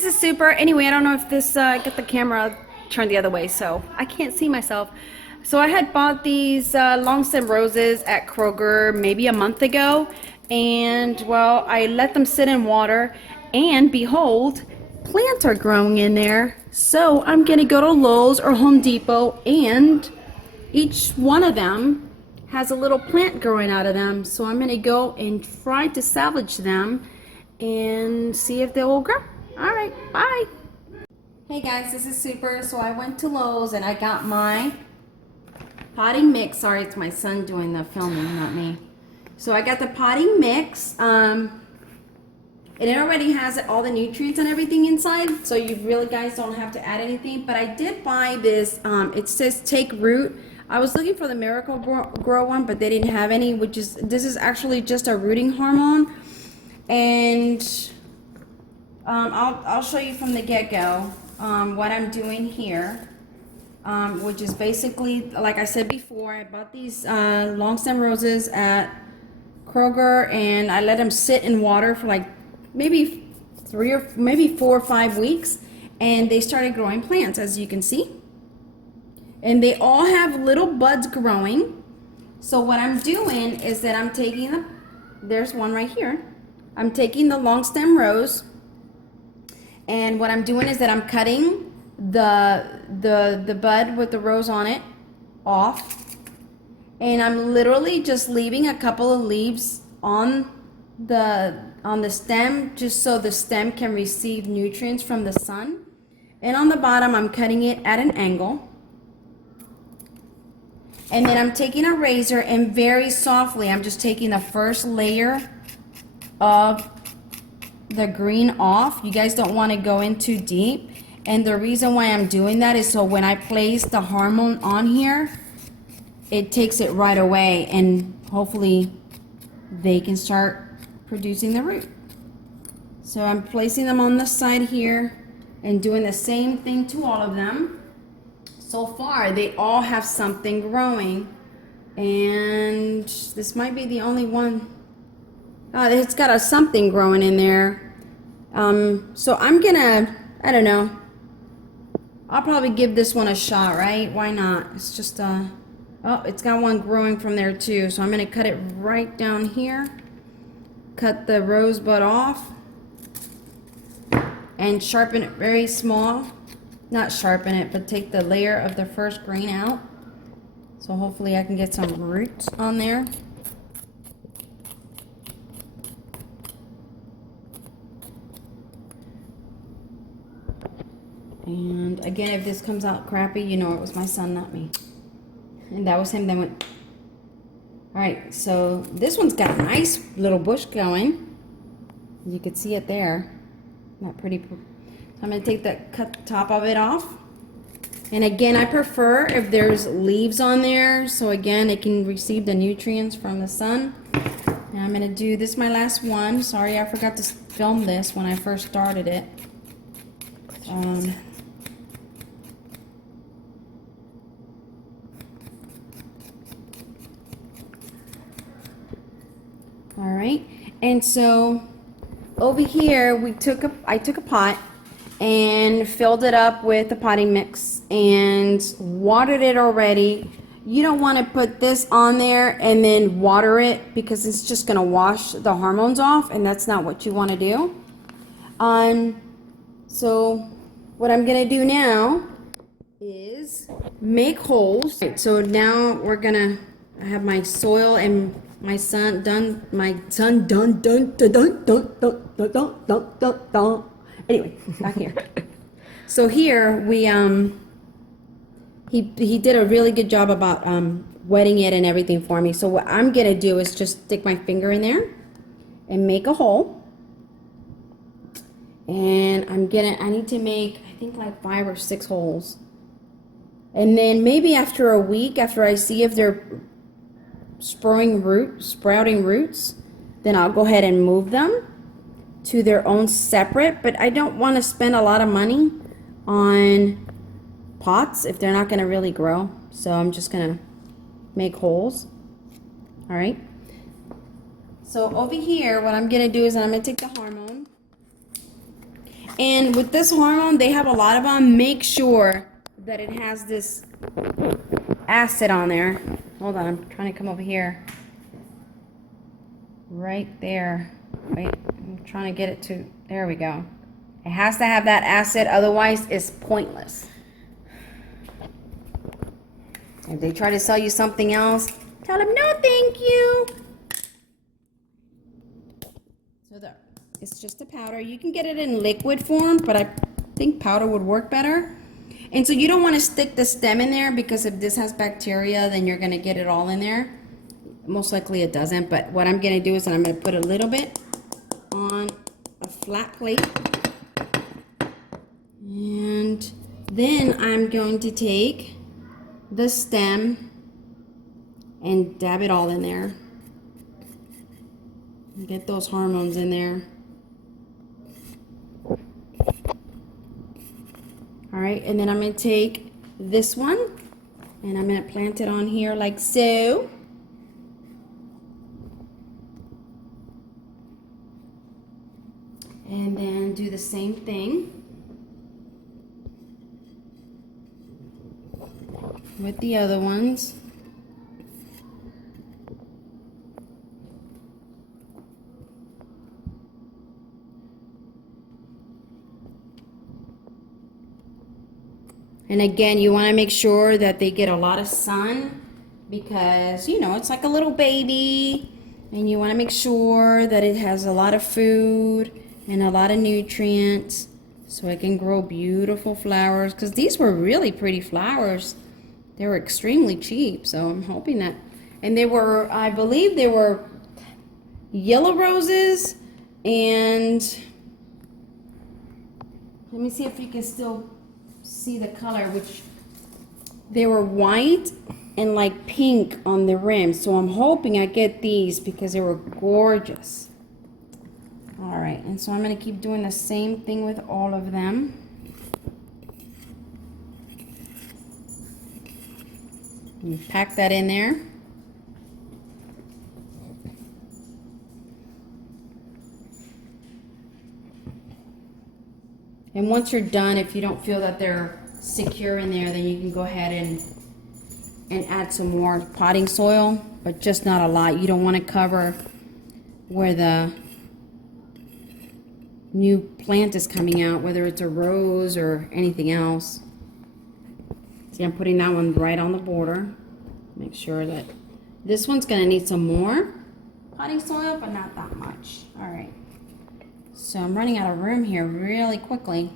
this is Super. Anyway, I don't know if this get the camera turned the other way, so I can't see myself. So I had bought these long stem roses at Kroger maybe a month ago, and well, I let them sit in water, and behold, plants are growing in there. So I'm gonna go to Lowe's or Home Depot, and each one of them has a little plant growing out of them. So I'm gonna go and try to salvage them and see if they will grow. All right, bye. Hey guys, this is Super. So I went to Lowe's and I got my potting mix. Sorry, it's my son doing the filming, not me. So I got the potting mix. And it already has all the nutrients and everything inside, so you really guys don't have to add anything. But I did buy this, it says take root. I was looking for the Miracle Grow one, but they didn't have any, this is actually just a rooting hormone. And I'll show you from the get-go what I'm doing here, which is basically, like I said before, I bought these long stem roses at Kroger, and I let them sit in water for like maybe 4 or 5 weeks, and they started growing plants, as you can see. And they all have little buds growing. So what I'm doing is that I'm taking them, there's one right here. I'm taking the long stem rose, and what I'm doing is that I'm cutting the bud with the rose on it off, and I'm literally just leaving a couple of leaves on the stem, just so the stem can receive nutrients from the sun. And on the bottom, I'm cutting it at an angle. And then I'm taking a razor, and very softly, I'm just taking the first layer of the green off. You guys don't want to go in too deep. And the reason why I'm doing that is so when I place the hormone on here, it takes it right away, and hopefully they can start producing the root. So I'm placing them on the side here and doing the same thing to all of them. So far, they all have something growing, and this might be the only one. It's got a something growing in there. So I'm gonna, I don't know, I'll probably give this one a shot, right? Why not? It's just oh, it's got one growing from there too. So I'm gonna cut it right down here, cut the rosebud off, and sharpen it very small. Not sharpen it, but take the layer of the first green out. So hopefully I can get some roots on there. And again, if this comes out crappy, you know it was my son, not me. And that was him that went. All right, so this one's got a nice little bush going. You could see it there. Not pretty. So I'm gonna cut the top of it off. And again, I prefer if there's leaves on there, so again, it can receive the nutrients from the sun. Now I'm gonna do this, my last one. Sorry, I forgot to film this when I first started it. All right, and so over here I took a pot and filled it up with the potting mix and watered it already. You don't want to put this on there and then water it, because it's just going to wash the hormones off, and that's not what you want to do. So what I'm going to do now is make holes. Right, so now I have my soil and my son done. Anyway, back here. So here we he did a really good job about wetting it and everything for me. So what I'm gonna do is just stick my finger in there and make a hole. And I need to make, I think, like 5 or 6 holes. And then maybe after a week, after I see if they're sprouting roots, then I'll go ahead and move them to their own separate. But I don't want to spend a lot of money on pots if they're not going to really grow. So I'm just going to make holes. All right. So over here, what I'm going to do is I'm going to take the hormone, And with this hormone, they have a lot of them. Make sure that it has this acid on there. Hold on, I'm trying to come over here. Right there. Wait, I'm trying to get it to, there we go. It has to have that acid, otherwise it's pointless. If they try to sell you something else, tell them no thank you. So there, it's just a powder. You can get it in liquid form, but I think powder would work better. And so you don't want to stick the stem in there, because if this has bacteria, then you're going to get it all in there. Most likely it doesn't, but what I'm going to do is I'm going to put a little bit on a flat plate. And then I'm going to take the stem and dab it all in there. Get those hormones in there. All right, and then I'm going to take this one and I'm going to plant it on here like so. And then do the same thing with the other ones. And again, you want to make sure that they get a lot of sun, because, you know, it's like a little baby, and you want to make sure that it has a lot of food and a lot of nutrients so it can grow beautiful flowers, because these were really pretty flowers. They were extremely cheap, so I'm hoping that, and they were, I believe they were yellow roses, and let me see if you can still see the color, which they were white and like pink on the rim. So I'm hoping I get these because they were gorgeous. All right, and so I'm going to keep doing the same thing with all of them. You pack that in there. And once you're done, if you don't feel that they're secure in there, then you can go ahead and add some more potting soil, but just not a lot. You don't want to cover where the new plant is coming out, whether it's a rose or anything else. See, I'm putting that one right on the border. Make sure that this one's going to need some more potting soil, but not that much. All right. So I'm running out of room here really quickly.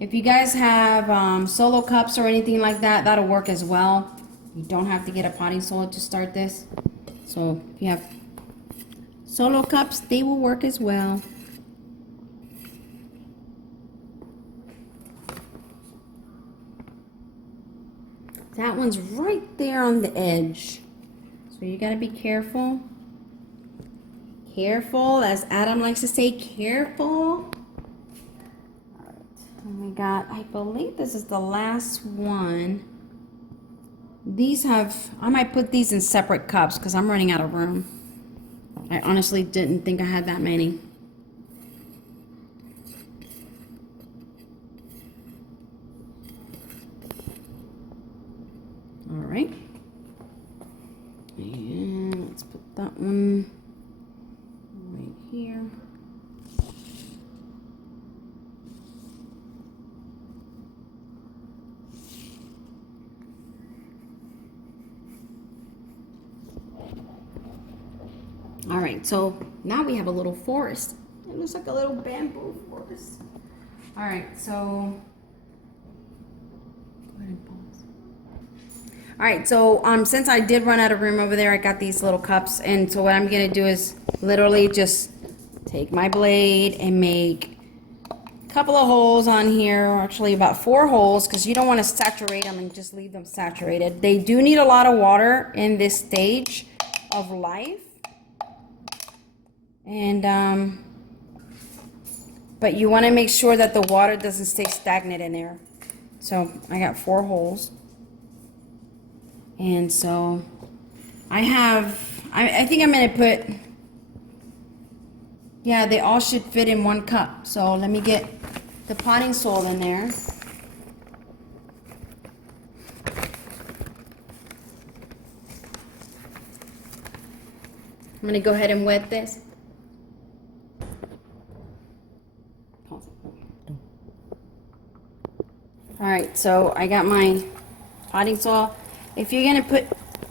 If you guys have solo cups or anything like that, that'll work as well. You don't have to get a potting soil to start this. So if you have solo cups, they will work as well. That one's right there on the edge. So you gotta be careful. Careful, as Adam likes to say, careful. All right, and we got, I believe this is the last one. These have, I might put these in separate cups because I'm running out of room. I honestly didn't think I had that many. All right. And let's put that one right here. All right, so now we have a little forest. It looks like a little bamboo forest. All right, so go ahead and pause. All right, so since I did run out of room over there, I got these little cups, and so what I'm gonna do is literally just take my blade and make a couple of holes on here, actually about 4 holes, because you don't want to saturate them and just leave them saturated. They do need a lot of water in this stage of life. And but you want to make sure that the water doesn't stay stagnant in there. So I got 4 holes, and so I think I'm going to put, yeah, they all should fit in 1 cup. So let me get the potting soil in there. I'm gonna go ahead and wet this. Alright, so I got my potting soil. If you're gonna put,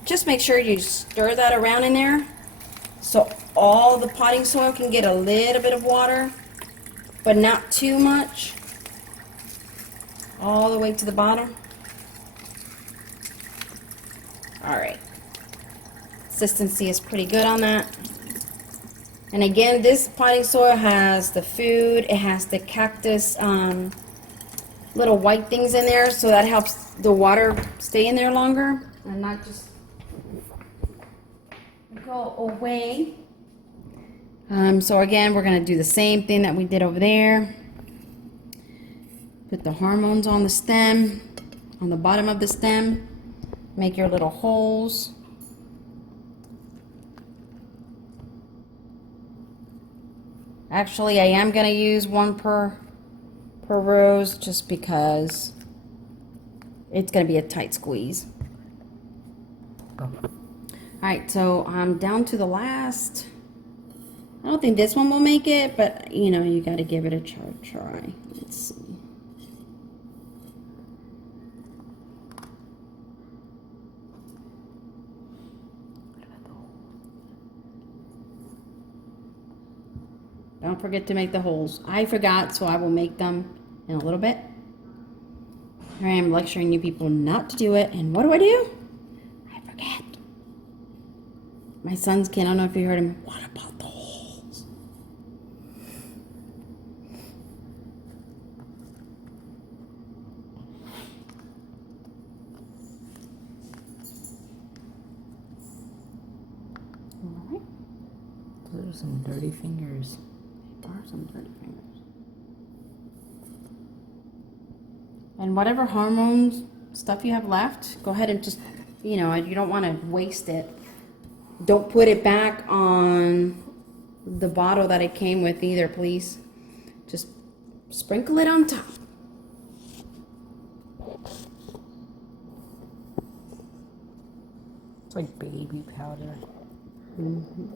just make sure you stir that around in there so all the potting soil can get a little bit of water, but not too much. All the way to the bottom. Alright. Consistency is pretty good on that. And again, this potting soil has the food, it has the cactus little white things in there, so that helps the water stay in there longer and not just go away. So again, we're going to do the same thing that we did over there. Put the hormones on the stem, on the bottom of the stem. Make your little holes. Actually, I am going to use one per rose just because it's going to be a tight squeeze. Alright, so I'm down to the last. I don't think this one will make it, but you know, you got to give it a try. Let's see. Don't forget to make the holes. I forgot, so I will make them in a little bit. Here I am lecturing you people not to do it, and what do? I forget. My son's kid, I don't know if you heard him. What about the holes? All right. Those are some dirty fingers. Are some dirty fingers. And whatever hormones stuff you have left, go ahead and just, you know, you don't want to waste it. Don't put it back on the bottle that it came with either, please. Just sprinkle it on top. It's like baby powder. Mm-hmm.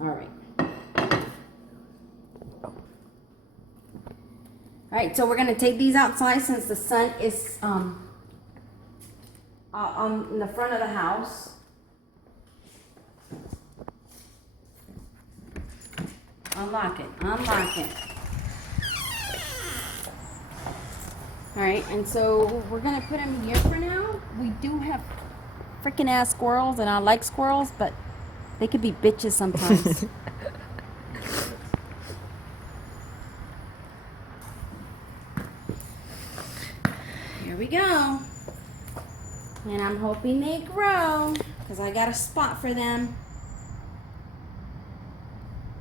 All right. All right, so we're gonna take these outside since the sun is on the front of the house. Unlock it, unlock it. All right, and so we're gonna put them here for now. We do have freaking ass squirrels, and I like squirrels, but they could be bitches sometimes. Here we go. And I'm hoping they grow because I got a spot for them.